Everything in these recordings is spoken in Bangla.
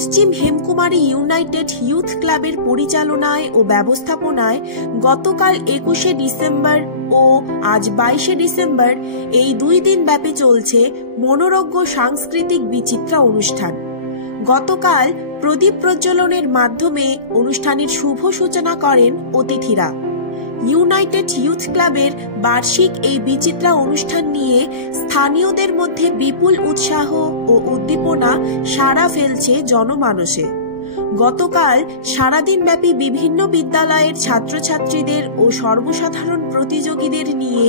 পশ্চিম হেমকুমারী ইউনাইটেড ইউথ ক্লাবের পরিচালনায় ও ব্যবস্থাপনায় গতকাল 21শে ডিসেম্বর ও আজ 22শে ডিসেম্বর এই 2 দিন ব্যাপী চলছে মনোরজ্ঞ সাংস্কৃতিক বিচিত্রা অনুষ্ঠান। গতকাল প্রদীপ প্রজ্বলনের মাধ্যমে অনুষ্ঠানের শুভ সূচনা করেন অতিথিরা। ইউনাইটেড ইউথ ক্লাবের বার্ষিক এই বিচিত্রা অনুষ্ঠান নিয়ে স্থানীয়দের মধ্যে বিপুল উৎসাহ ও উদ্দীপনা সাড়া ফেলছে জনমানসে। গতকাল সারাদিনব্যাপী বিভিন্ন বিদ্যালয়ের ছাত্রছাত্রীদের ও সর্বসাধারণ প্রতিযোগীদের নিয়ে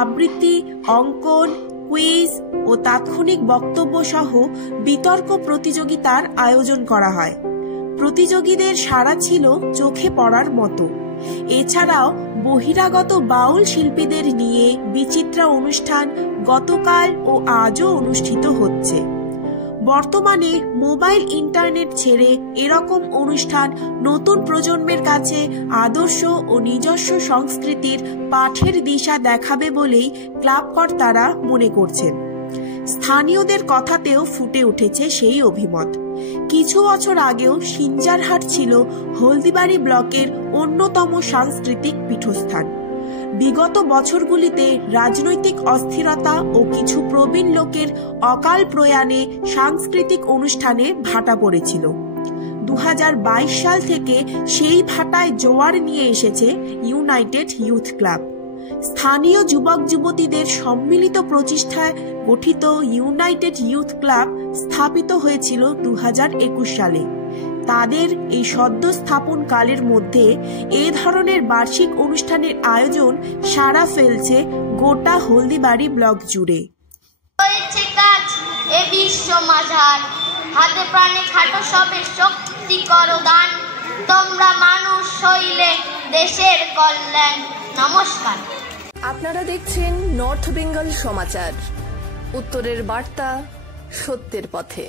আবৃত্তি, অঙ্কন, কুইজ ও তাৎক্ষণিক বক্তব্য সহ বিতর্ক প্রতিযোগিতার আয়োজন করা হয়। প্রতিযোগীদের সাড়া ছিল চোখে পড়ার মতো। এছাড়াও বহিরাগত বাউল শিল্পীদের নিয়ে বিচিত্রা অনুষ্ঠান গতকাল ও আজও অনুষ্ঠিত হচ্ছে। বর্তমানে মোবাইল ইন্টারনেট ছেড়ে এরকম অনুষ্ঠান নতুন প্রজন্মের কাছে আদর্শ ও নিজস্ব সংস্কৃতির পাঠের দিশা দেখাবে বলেই ক্লাব কর্তারা মনে করছেন। স্থানীয়দের কথাতেও ফুটে উঠেছে সেই অভিমত। কিছু বছর আগেও সিঞ্জারহাট ছিল হলদিবাড়ি ব্লকের অন্যতম সাংস্কৃতিক পীঠস্থান। বিগত বছরগুলিতে রাজনৈতিক অস্থিরতা ও কিছু প্রবীণ লোকের অকাল প্রয়াণে সাংস্কৃতিক অনুষ্ঠানে ভাটা পড়েছিল। 2022 সাল থেকে সেই ভাটায় জোয়ার নিয়ে এসেছে ইউনাইটেড ইউথ ক্লাব। স্থানীয় যুবক যুবতীদের সম্মিলিত প্রচেষ্টায় গঠিত ইউনাইটেড ইউথ ক্লাব স্থাপিত হয়েছিল 2021 সালে। তাদের এই সদ্য স্থাপন কালের মধ্যে এ ধরনের বার্ষিক অনুষ্ঠানের আয়োজন সাড়া ফেলছে গোটা হলদিবাড়ি ব্লক জুড়ে। হাতে প্রাণে খাটো সবে শক্তি করো দান, তোমরা মানুষ হইলে দেশের কল্যাণ। নমস্কার। আপনারা দেখছেন নর্থ বেঙ্গল সমাচার, উত্তরের বার্তা, সত্যের পথে।